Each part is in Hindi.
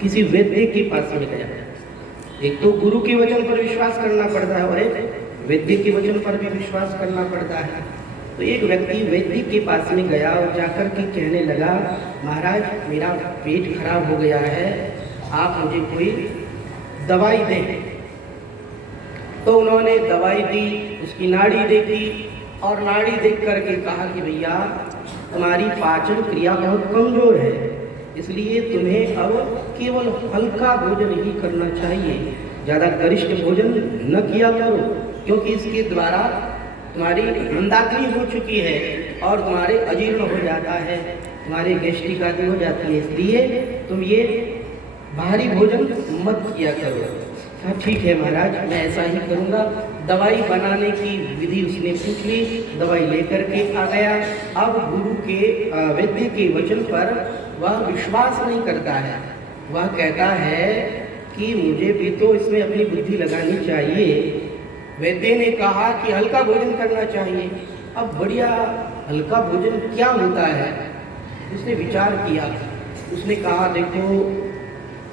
किसी वैद्य के पास में गया। एक तो गुरु के वचन पर विश्वास करना पड़ता है और एक वैद्य के वचन पर भी विश्वास करना पड़ता है। तो एक व्यक्ति वैद्य के पास में गया और जाकर के कहने लगा, महाराज मेरा पेट खराब हो गया है, आप मुझे कोई दवाई दें। तो उन्होंने दवाई दी, उसकी नाड़ी देखी और नाड़ी देख करके कहा कि भैया तुम्हारी पाचन क्रिया बहुत कमजोर है, इसलिए तुम्हें अब केवल हल्का भोजन ही करना चाहिए, ज़्यादा गरिष्ठ भोजन न किया करो, क्योंकि इसके द्वारा तुम्हारी मंदाग्नि हो चुकी है और तुम्हारे अजीर्ण हो जाता है, तुम्हारे गैस्ट्रिक आदि हो जाती है, इसलिए तुम ये भारी भोजन मत किया करो। हाँ ठीक है महाराज, मैं ऐसा ही करूँगा। दवाई बनाने की विधि उसने पूछ ली, दवाई लेकर के आ गया। अब गुरु के वैद्य के वचन पर वह विश्वास नहीं करता है, वह कहता है कि मुझे भी तो इसमें अपनी बुद्धि लगानी चाहिए। वैद्य ने कहा कि हल्का भोजन करना चाहिए। अब बढ़िया हल्का भोजन क्या होता है, उसने विचार किया। उसने कहा देखो,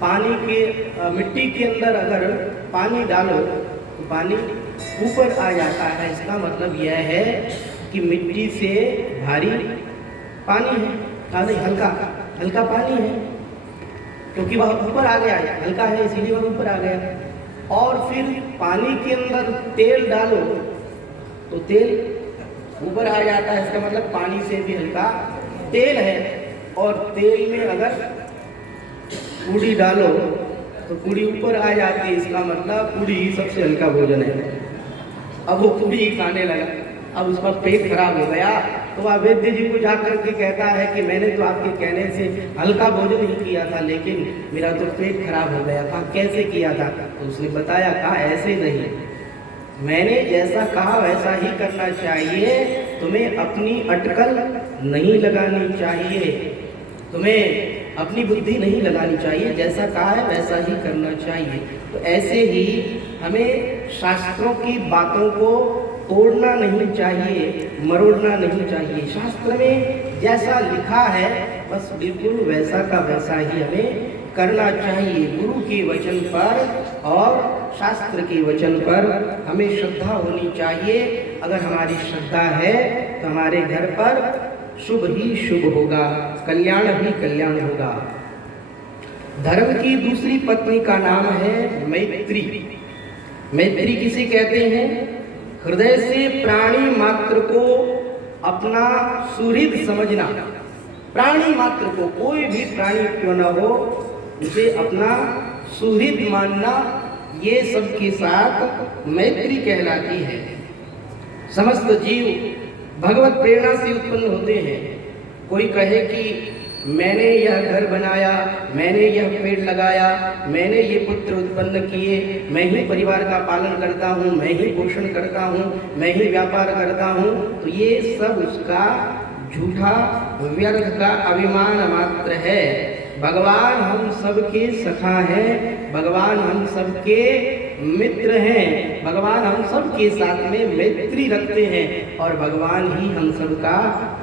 पानी के मिट्टी के अंदर अगर पानी डालो तो पानी ऊपर आ जाता है, इसका मतलब यह है कि मिट्टी से भारी पानी है, नहीं हल्का पानी है, क्योंकि वह ऊपर आ गया है, हल्का है इसीलिए वह ऊपर आ गया। और फिर पानी के अंदर तेल डालो तो तेल ऊपर आ जाता है, इसका मतलब पानी से भी हल्का तेल है। और तेल में अगर पूड़ी डालो तो पूड़ी ऊपर आ जाती है, इसका मतलब पूड़ी ही सबसे हल्का भोजन है। अब वो पूड़ी ही खाने लगा, अब उसका पेट खराब हो गया। तो वह वैद्य जी को जाकर के कहता है कि मैंने तो आपके कहने से हल्का भोजन ही किया था, लेकिन मेरा तो पेट खराब हो गया। कहा कैसे किया था? तो उसने बताया, कहा ऐसे नहीं, मैंने जैसा कहा वैसा ही करना चाहिए, तुम्हें अपनी अटकल नहीं लगानी चाहिए, तुम्हें अपनी बुद्धि नहीं लगानी चाहिए, जैसा कहा है वैसा ही करना चाहिए। तो ऐसे ही हमें शास्त्रों की बातों को तोड़ना नहीं चाहिए, मरोड़ना नहीं चाहिए। शास्त्र में जैसा लिखा है बस बिल्कुल वैसा का वैसा ही हमें करना चाहिए। गुरु के वचन पर और शास्त्र के वचन पर हमें श्रद्धा होनी चाहिए। अगर हमारी श्रद्धा है तो हमारे घर पर शुभ ही शुभ होगा, कल्याण ही कल्याण होगा। धर्म की दूसरी पत्नी का नाम है मैत्री। मैत्री किसे कहते हैं? हृदय से प्राणी मात्र को अपना सुहृद समझना। प्राणी मात्र को, कोई भी प्राणी क्यों न हो, उसे अपना सुहृद मानना, ये सबके साथ मैत्री कहलाती है। समस्त जीव भगवत प्रेरणा से उत्पन्न होते हैं। कोई कहे कि मैंने यह घर बनाया, मैंने यह पेड़ लगाया, मैंने ये पुत्र उत्पन्न किए, मैं ही परिवार का पालन करता हूँ, मैं ही पोषण करता हूँ, मैं ही व्यापार करता हूँ, तो ये सब उसका झूठा व्यर्थ का अभिमान मात्र है। भगवान हम सबके सखा हैं, भगवान हम सबके मित्र हैं, भगवान हम सबके साथ में मैत्री रखते हैं और भगवान ही हम सबका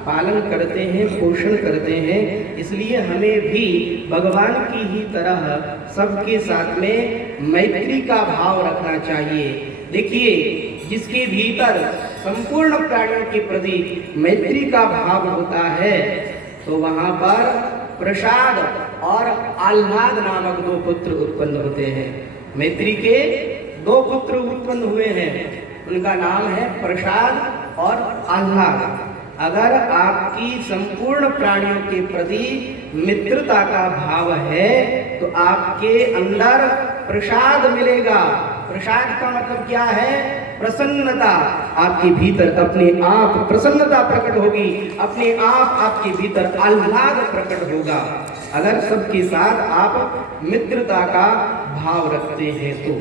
पालन करते हैं, पोषण करते हैं। इसलिए हमें भी भगवान की ही तरह सबके साथ में मैत्री का भाव रखना चाहिए। देखिए, जिसके भीतर संपूर्ण प्राणियों के प्रति मैत्री का भाव होता है तो वहाँ पर प्रसाद और आह्लाद नामक दो पुत्र उत्पन्न होते हैं। मैत्री के दो पुत्र उत्पन्न हुए हैं, उनका नाम है प्रसाद और आह्लाद। अगर आपकी संपूर्ण प्राणियों के प्रति मित्रता का भाव है तो आपके अंदर प्रसाद मिलेगा। प्रसाद का मतलब क्या है? प्रसन्नता। आपके भीतर अपने आप प्रसन्नता प्रकट होगी, अपने आप आपके भीतर आह्लाद प्रकट होगा, अगर सबके साथ आप मित्रता का भाव रखते हैं तो।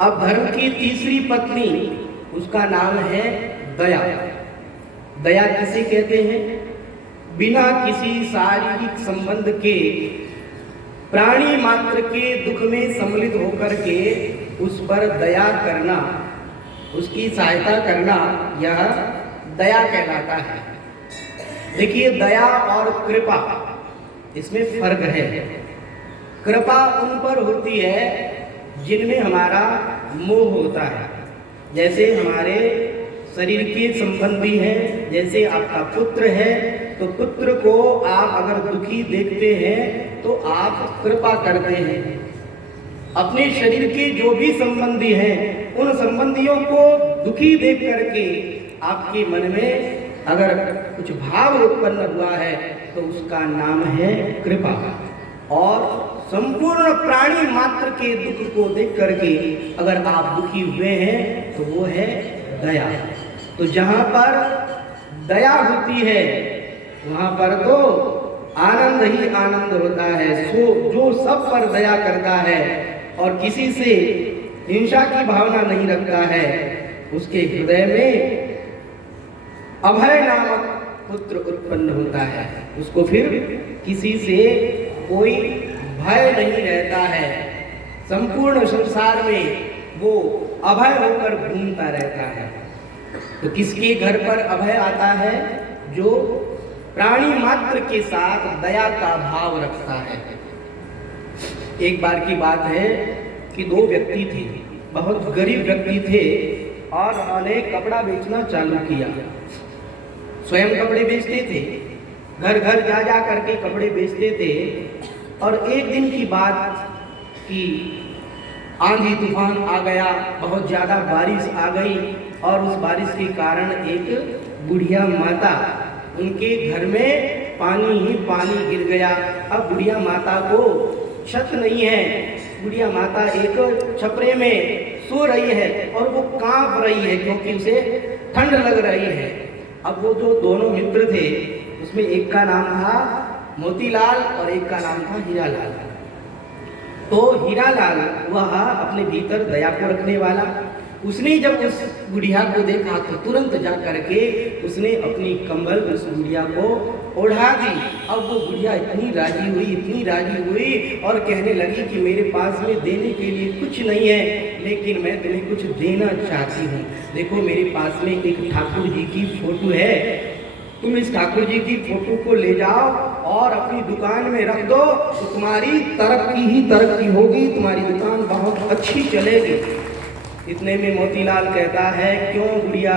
अब धर्म की तीसरी पत्नी, उसका नाम है दया। दया किसे कहते हैं? बिना किसी शारीरिक संबंध के प्राणी मात्र के दुख में सम्मिलित होकर के उस पर दया करना, उसकी सहायता करना, यह दया कहलाता है। देखिए, दया और कृपा इसमें फर्क है। कृपा उन पर होती है जिनमें हमारा मोह होता है। जैसे हमारे शरीर के संबंधी हैं, जैसे आपका पुत्र है, तो पुत्र को आप अगर दुखी देखते हैं तो आप कृपा करते हैं। अपने शरीर के जो भी संबंधी हैं, उन संबंधियों को दुखी देख करके आपके मन में अगर कुछ भाव उत्पन्न हुआ है तो उसका नाम है कृपा। और संपूर्ण प्राणी मात्र के दुख को देख करके अगर आप दुखी हुए हैं तो वो है दया। तो जहाँ पर दया होती है वहाँ पर तो आनंद ही आनंद होता है। सो जो सब पर दया करता है और किसी से हिंसा की भावना नहीं रखता है, उसके हृदय में अभय नामक पुत्र उत्पन्न होता है। उसको फिर किसी से कोई भय नहीं रहता है। संपूर्ण संसार में वो अभय होकर घूमता रहता है। तो किसके घर पर अभय आता है? जो प्राणी मात्र के साथ दया का भाव रखता है। एक बार की बात है कि दो व्यक्ति थे, बहुत गरीब व्यक्ति थे और उन्होंने कपड़ा बेचना चालू किया। स्वयं कपड़े बेचते थे, घर घर जा जा करके कपड़े बेचते थे। और एक दिन की बात कि आंधी तूफान आ गया, बहुत ज़्यादा बारिश आ गई और उस बारिश के कारण एक बुढ़िया माता, उनके घर में पानी ही पानी गिर गया। अब बुढ़िया माता को छत नहीं है, बुढ़िया माता एक छपरे में सो रही है और वो कांप रही है क्योंकि उसे ठंड लग रही है। अब वो जो दोनों मित्र थे उसमें एक का नाम था मोतीलाल और एक का नाम था हीरालाल। तो हीरालाल वह अपने भीतर दया को रखने वाला, उसने जब उस बुढ़िया को देखा तो तुरंत जा करके उसने अपनी कंबल उस बुढ़िया को ओढ़ा दी। अब वो बुढ़िया इतनी राजी हुई और कहने लगी कि मेरे पास में देने के लिए कुछ नहीं है, लेकिन मैं तुम्हें कुछ देना चाहती हूँ। देखो मेरे पास में एक ठाकुर जी की फोटो है, तुम इस ठाकुर जी की फोटो को ले जाओ और अपनी दुकान में रख दो, तो तुम्हारी तरक्की ही तरक्की होगी, तुम्हारी दुकान बहुत अच्छी चलेगी। इतने में मोतीलाल कहता है, क्यों बुढ़िया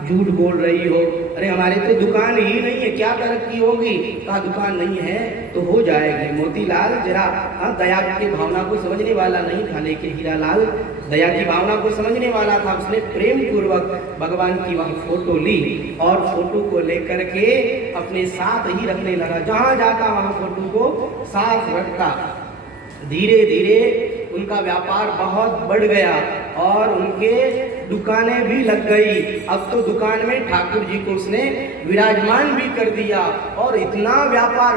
झूठ बोल रही हो? अरे हमारे तो दुकान ही नहीं है, क्या तरक्की होगी? कहा दुकान नहीं है तो हो जाएगी। मोतीलाल जरा दया की भावना को समझने वाला नहीं था, लेकिन हीरालाल दया की भावना को समझने वाला था। उसने प्रेम पूर्वक भगवान की वह फोटो ली और फोटो को लेकर के अपने साथ ही रखने लगा। जहाँ जाता वहाँ फोटो को साथ रखता। धीरे धीरे उनका व्यापार बहुत बढ़ गया और उनके दुकानें भी लग गई। अब तो दुकान में ठाकुर जी को उसने विराजमान भी कर दिया और इतना व्यापार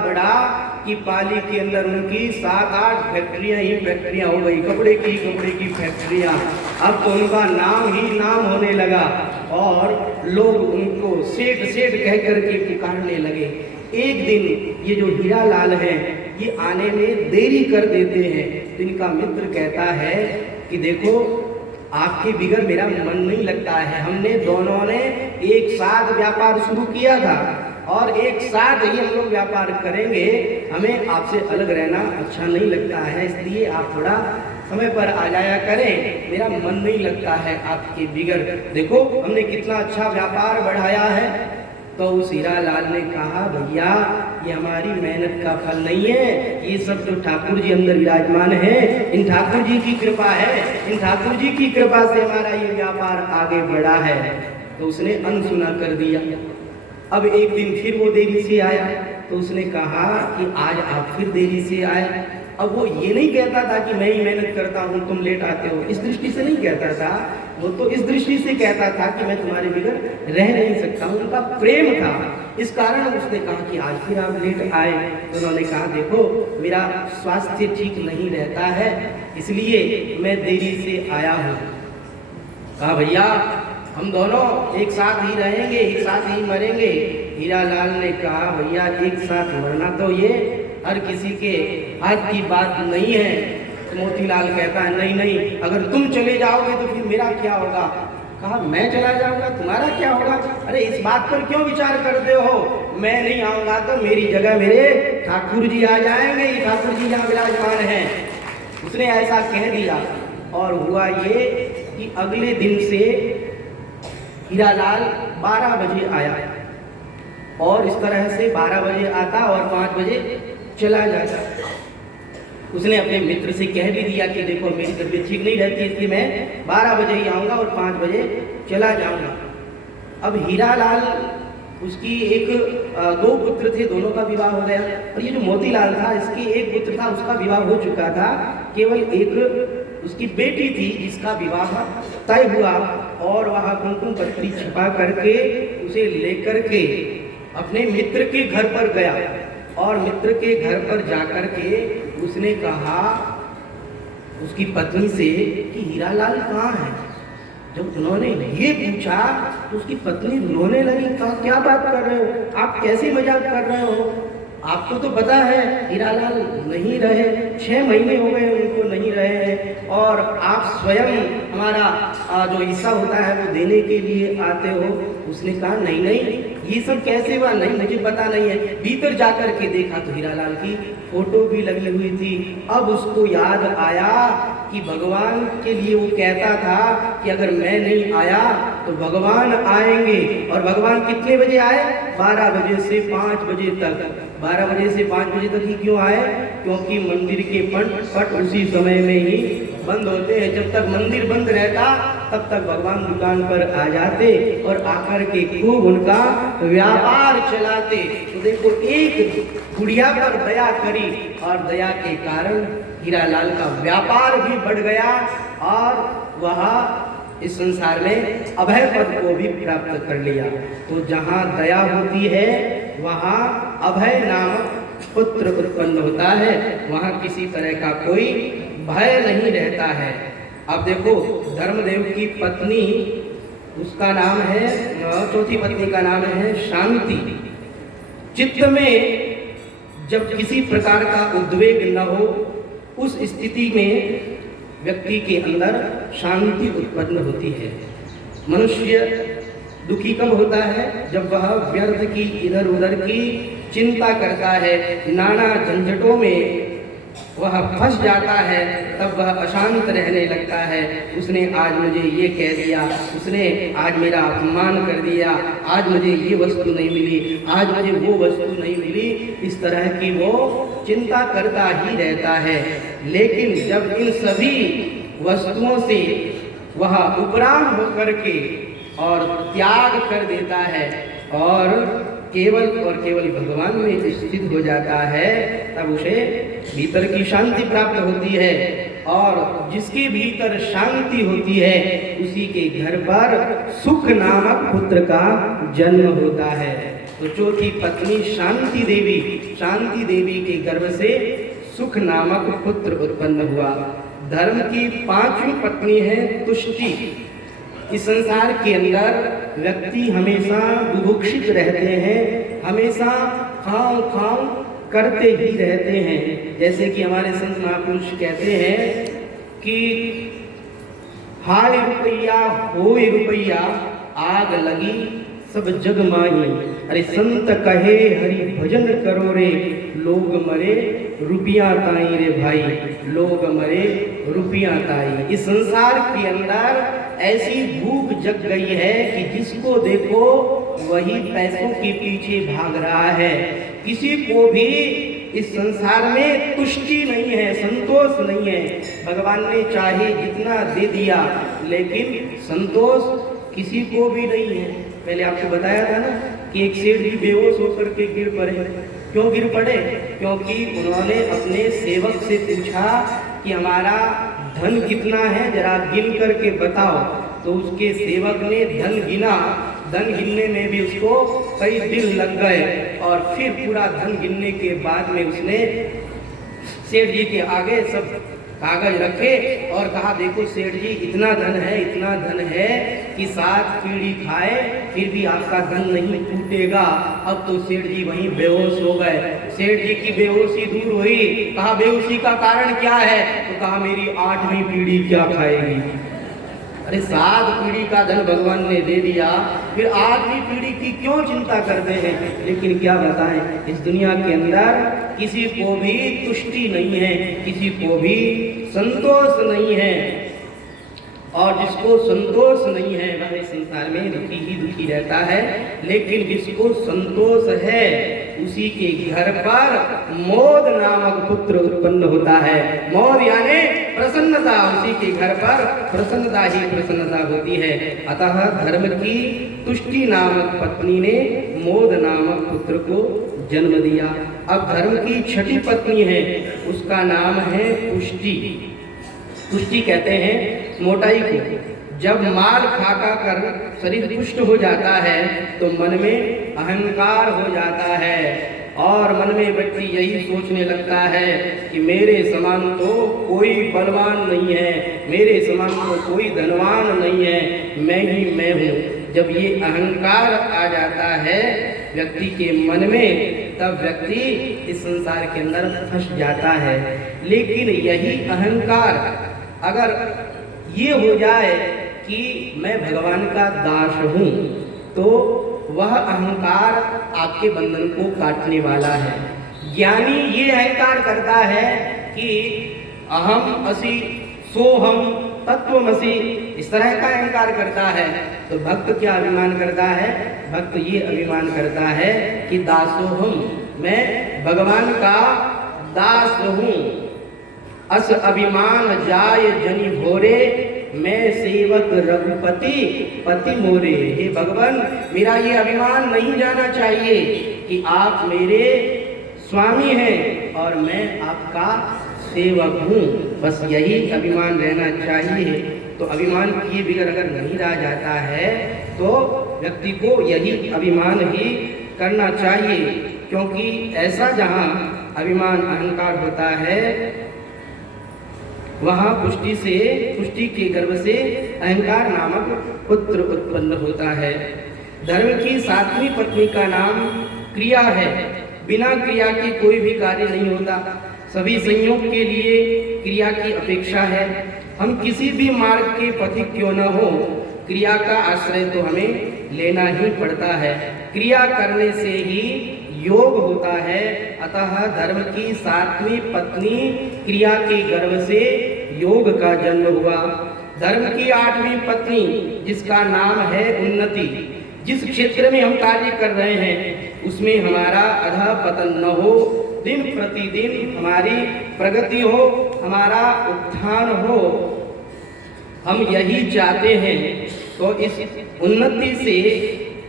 बढ़ा कि पाली के अंदर उनकी 7-8 फैक्ट्रियां हो गई, कपड़े की फैक्ट्रियां। अब तो उनका नाम ही नाम होने लगा और लोग उनको सेठ कह करके पुकारने लगे। एक दिन ये जो हीरालाल है ये आने में देरी कर देते हैं। तो इनका मित्र कहता है कि देखो आपके बिगड़ मेरा मन नहीं लगता है, हमने दोनों ने एक साथ व्यापार शुरू किया था और एक साथ ही हम लोग व्यापार करेंगे, हमें आपसे अलग रहना अच्छा नहीं लगता है, इसलिए आप थोड़ा समय पर आ जाया करें, मेरा मन नहीं लगता है आपके बिगड़। देखो हमने कितना अच्छा व्यापार बढ़ाया है। तो उस हीरालाल ने कहा, भैया ये हमारी मेहनत का फल नहीं है, ये सब जो ठाकुर जी अंदर विराजमान है, इन ठाकुर जी की कृपा है, इन ठाकुर जी की कृपा से हमारा ये व्यापार आगे बढ़ा है। तो उसने अनसुना कर दिया। अब एक दिन फिर वो देरी से आया तो उसने कहा कि आज आप फिर देरी से आए। अब वो ये नहीं कहता था कि मैं ही मेहनत करता हूँ तुम लेट आते हो, इस दृष्टि से नहीं कहता था, वो तो इस दृष्टि से कहता था कि मैं तुम्हारे बिगड़ रह नहीं सकता हूँ। उनका प्रेम था, इस कारण उसने कहा कि आज फिर आप लेट आए। तो उन्होंने कहा देखो मेरा स्वास्थ्य ठीक नहीं रहता है, इसलिए मैं देरी से आया हूँ। कहा भैया हम दोनों एक साथ ही रहेंगे, एक साथ ही मरेंगे। हीरालाल ने कहा भैया एक साथ मरना तो ये हर किसी के हाथ की बात नहीं है। मोतीलाल कहता है नहीं, अगर तुम चले जाओगे तो फिर मेरा क्या होगा? कहा मैं चला जाऊंगा, तुम्हारा क्या होगा? अरे इस बात पर क्यों विचार करते हो? मैं नहीं आऊंगा तो मेरी जगह मेरे ठाकुर जी आ जाएंगे, ठाकुर जी यहाँ विराजमान हैं। उसने ऐसा कह दिया और हुआ ये कि अगले दिन से हीरालाल 12 बजे आया और इस तरह से 12 बजे आता और 5 बजे चला जाता। उसने अपने मित्र से कह भी दिया कि देखो मेरी तबीयत ठीक नहीं रहती, इसलिए मैं 12 बजे ही आऊँगा और 5 बजे चला जाऊँगा। अब हीरालाल उसकी दो पुत्र थे, दोनों का विवाह हो गया। और ये जो मोतीलाल था, इसके एक पुत्र था, उसका विवाह हो चुका था, केवल एक उसकी बेटी थी जिसका विवाह तय हुआ। और वह कुमकुम पत्री छिपा करके उसे लेकर के अपने मित्र के घर पर गया और मित्र के घर पर जाकर के उसने कहा उसकी पत्नी से कि हीरालाल कहाँ है? जब उन्होंने ये पूछा तो उसकी पत्नी रोने लगी। कहा क्या बात कर रहे हो आप, कैसी मजाक कर रहे हो? आपको तो पता है हीरालाल नहीं रहे, 6 महीने हो गए उनको नहीं रहे हैं और आप स्वयं हमारा जो हिस्सा होता है वो देने के लिए आते हो। उसने कहा नहीं नहीं ये सब कैसे हुआ, नहीं मुझे पता नहीं है। भीतर जाकर के देखा तो हीरालाल की फोटो भी लगी हुई थी। अब उसको याद आया कि भगवान के लिए वो कहता था कि अगर मैं नहीं आया तो भगवान आएंगे। और भगवान कितने बजे आए? 12 बजे से 5 बजे तक। 12 बजे से 5 बजे तक ही क्यों आए? क्योंकि मंदिर के पट उसी समय में ही बंद होते हैं। जब तक मंदिर बंद रहता तब तक भगवान दुकान पर आ जाते और आकर के खूब उनका व्यापार चलाते। तो देखो एक गुड़िया पर दया करी और दया के कारण हीरालाल का व्यापार भी बढ़ गया और वह इस संसार में अभय पद को भी प्राप्त कर लिया। तो जहाँ दया होती है वहाँ अभय नामक पुत्र उत्पन्न होता है, वहाँ किसी तरह का कोई भय नहीं रहता है। अब देखो धर्मदेव की पत्नी, उसका नाम है, चौथी पत्नी का नाम है शांति। चित्त में जब किसी प्रकार का उद्वेग न हो उस स्थिति में व्यक्ति के अंदर शांति उत्पन्न होती है। मनुष्य दुखी कब होता है? जब वह व्यर्थ की इधर उधर की चिंता करता है, नाना झंझटों में वह फंस जाता है, तब वह अशांत रहने लगता है। उसने आज मुझे ये कह दिया, उसने आज मेरा अपमान कर दिया, आज मुझे ये वस्तु नहीं मिली, आज मुझे वो वस्तु नहीं मिली, इस तरह की वो चिंता करता ही रहता है। लेकिन जब इन सभी वस्तुओं से वह उपराम होकर के और त्याग कर देता है और केवल भगवान में स्थित हो जाता है, तब उसे भीतर की शांति प्राप्त होती है। और जिसके भीतर शांति होती है उसी के घर पर सुख नामक पुत्र का जन्म होता है। तो चौथी पत्नी शांति देवी के गर्भ से सुख नामक पुत्र उत्पन्न हुआ। धर्म की 5वीं पत्नी है तुष्टि। इस संसार के अंदर व्यक्ति हमेशा बुभुक्षित रहते हैं, हमेशा खाओ करते ही रहते हैं। जैसे कि हमारे संत महापुरुष कहते हैं कि हाय रुपैया होए रुपैया आग लगी सब जग माही। अरे संत कहे हरि भजन करो रे लोग मरे रुपया ताई रे भाई, लोग मरे रुपया ताई। इस संसार के अंदर ऐसी भूख जग गई है कि जिसको देखो वही पैसों के पीछे भाग रहा है। किसी को भी इस संसार में तुष्टि नहीं है, संतोष नहीं है। भगवान ने चाहे जितना दे दिया लेकिन संतोष किसी को भी नहीं है। पहले आपको बताया था ना कि एक सेठ जी बेहोश होकर के गिर पड़े। क्यों गिर पड़े? क्योंकि उन्होंने अपने सेवक से पूछा कि हमारा धन कितना है, जरा गिन करके बताओ। तो उसके सेवक ने धन गिना। धन गिनने में भी उसको कई दिन लग गए और फिर पूरा धन गिनने के बाद में उसने सेठ जी के आगे सब कागज रखे और कहा देखो सेठ जी इतना धन है कि 7 पीढ़ी खाए फिर भी आपका धन नहीं टूटेगा। अब तो सेठ जी वहीं बेहोश हो गए। सेठ जी की बेहोशी दूर हुई। कहा बेहोशी का कारण क्या है? तो कहा मेरी 8वीं पीढ़ी क्या खाएगी। अरे 7 पीढ़ी का धन भगवान ने दे दिया, फिर 8वीं पीढ़ी की क्यों चिंता करते हैं। लेकिन क्या बताएं, इस दुनिया के अंदर किसी को भी तुष्टि नहीं है, किसी को भी संतोष नहीं है, और जिसको संतोष नहीं है वह इस संसार में दुखी ही दुखी रहता है। लेकिन जिसको संतोष है उसी के घर पर मोद नामक पुत्र उत्पन्न होता है। मोद यानी प्रसन्नता, उसी के घर पर प्रसन्नता ही प्रसन्नता होती है। अतः धर्म की तुष्टि नामक पत्नी ने मोद नामक पुत्र को जन्म दिया। अब धर्म की छठी पत्नी है, उसका नाम है पुष्टि। पुष्टि कहते हैं मोटाई को। जब माल खा कर शरीर पुष्ट हो जाता है तो मन में अहंकार हो जाता है, और मन में व्यक्ति यही सोचने लगता है कि मेरे समान तो कोई बलवान नहीं है, मेरे समान तो कोई धनवान नहीं है, मैं ही मैं हूँ। जब ये अहंकार आ जाता है व्यक्ति के मन में, तब व्यक्ति इस संसार के अंदर फंस जाता है। लेकिन यही अहंकार अगर ये हो जाए कि मैं भगवान का दास हूँ, तो वह अहंकार आपके बंधन को काटने वाला है। ज्ञानी ये अहंकार करता है कि अहम असि सोहम तत्वमसि, इस तरह का अहंकार करता है। तो भक्त क्या अभिमान करता है? भक्त ये अभिमान करता है कि दासोहम, मैं भगवान का दास हूँ। अस अभिमान जाय जनि भोरे, मैं सेवक रघुपति पति मोरे। हे भगवान, मेरा ये अभिमान नहीं जाना चाहिए कि आप मेरे स्वामी हैं और मैं आपका सेवक हूँ। बस यही अभिमान रहना चाहिए। तो अभिमान किए बगैर अगर नहीं रहा जाता है तो व्यक्ति को यही अभिमान ही करना चाहिए, क्योंकि ऐसा जहाँ अभिमान अहंकार होता है वहाँ पुष्टि के गर्भ से अहंकार नामक पुत्र उत्पन्न होता है। धर्म की 7वीं पत्नी का नाम क्रिया है। बिना क्रिया के कोई भी कार्य नहीं होता। सभी संयोग के लिए क्रिया की अपेक्षा है। हम किसी भी मार्ग के पथिक क्यों न हो, क्रिया का आश्रय तो हमें लेना ही पड़ता है। क्रिया करने से ही योग होता है। अतः धर्म की 7वीं पत्नी क्रिया के गर्भ से योग का जन्म हुआ। धर्म की 8वीं पत्नी जिसका नाम है उन्नति, जिस क्षेत्र में हम कार्य कर रहे हैं उसमें हमारा अधः पतन न हो, दिन प्रतिदिन हमारी प्रगति हो, हमारा उत्थान हो, हम यही चाहते हैं। तो इस उन्नति से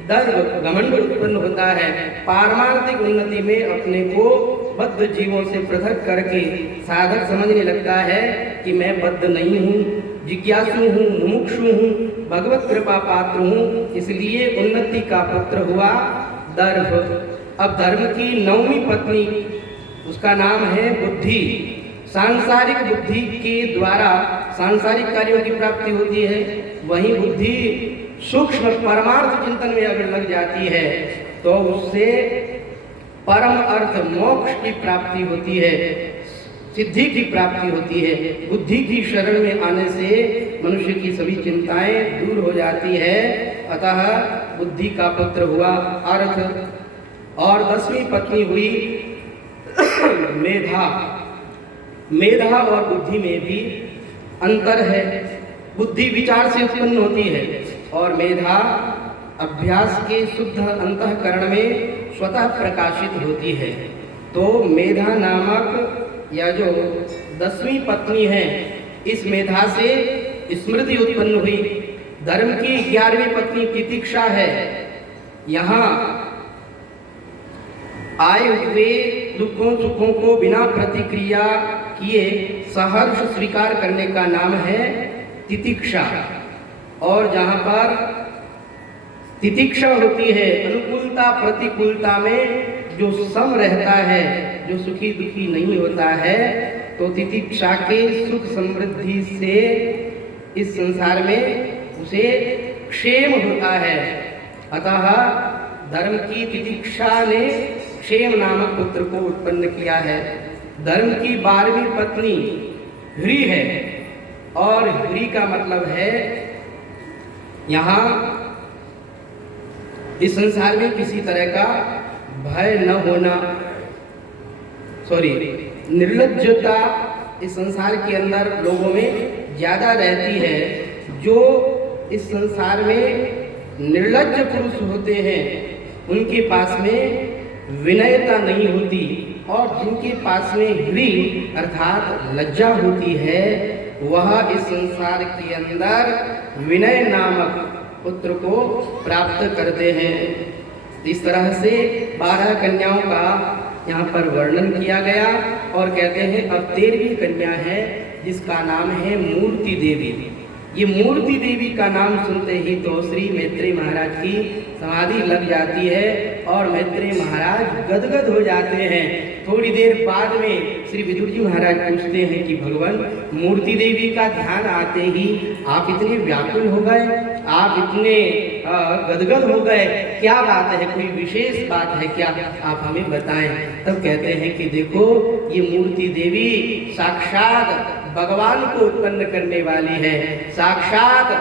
गर्व घमंड उत्पन्न होता है। पारमार्थिक उन्नति में अपने को बद्ध जीवों से पृथक करके साधक समझने लगता है कि मैं बद्ध नहीं हूँ, जिज्ञासु हूँ, मुमुक्षु हूँ, भगवत कृपा पात्र हूँ, इसलिए उन्नति का पुत्र हुआ दर्भ। अब धर्म की 9वीं पत्नी, उसका नाम है बुद्धि। सांसारिक बुद्धि के द्वारा सांसारिक कार्यों की प्राप्ति होती है, वहीं बुद्धि सूक्ष्म परमार्थ चिंतन में अगर लग जाती है तो उससे परम अर्थ मोक्ष की प्राप्ति होती है, सिद्धि की प्राप्ति होती है। बुद्धि की शरण में आने से मनुष्य की सभी चिंताएं दूर हो जाती है। अतः बुद्धि का पुत्र हुआ अर्थ। और 10वीं पत्नी हुई मेधा। मेधा और बुद्धि में भी अंतर है। बुद्धि विचार से उत्पन्न होती है और मेधा अभ्यास के शुद्ध अंतःकरण में स्वतः प्रकाशित होती है। तो मेधा नामक या जो 10वीं पत्नी है, इस मेधा से स्मृति उत्पन्न हुई। धर्म की 11वीं पत्नी तितिक्षा है। यहाँ आए हुए दुखों सुखों को बिना प्रतिक्रिया किए सहर्ष स्वीकार करने का नाम है तितिक्षा। और जहाँ पर तितिक्षा होती है, अनुकूलता प्रतिकूलता में जो सम रहता है, जो सुखी दुखी नहीं होता है, तो तितिक्षा के सुख समृद्धि से इस संसार में उसे क्षेम होता है। अतः धर्म की तितिक्षा ने क्षेम नामक पुत्र को उत्पन्न किया है। धर्म की 12वीं पत्नी ह्री है, और ह्री का मतलब है यहाँ इस संसार में किसी तरह का भय न होना, निर्लज्जता इस संसार के अंदर लोगों में ज़्यादा रहती है। जो इस संसार में निर्लज्ज पुरुष होते हैं उनके पास में विनयता नहीं होती, और जिनके पास में ह्री अर्थात लज्जा होती है वह इस संसार के अंदर विनय नामक पुत्र को प्राप्त करते हैं। इस तरह से 12 कन्याओं का यहाँ पर वर्णन किया गया और कहते हैं अब 13वीं कन्या है जिसका नाम है मूर्ति देवी। ये मूर्ति देवी का नाम सुनते ही तो श्री मैत्रेय महाराज की समाधि लग जाती है और मैत्रेय महाराज गदगद हो जाते हैं। थोड़ी देर बाद में श्री विदुर जी महाराज पूछते हैं कि भगवान मूर्ति देवी का ध्यान आते ही आप इतने व्याकुल हो गए, आप इतने गदगद हो गए, क्या बात है, कोई विशेष बात है क्या, आप हमें बताएं। तब कहते हैं कि देखो ये मूर्ति देवी साक्षात भगवान को उत्पन्न करने वाली है, साक्षात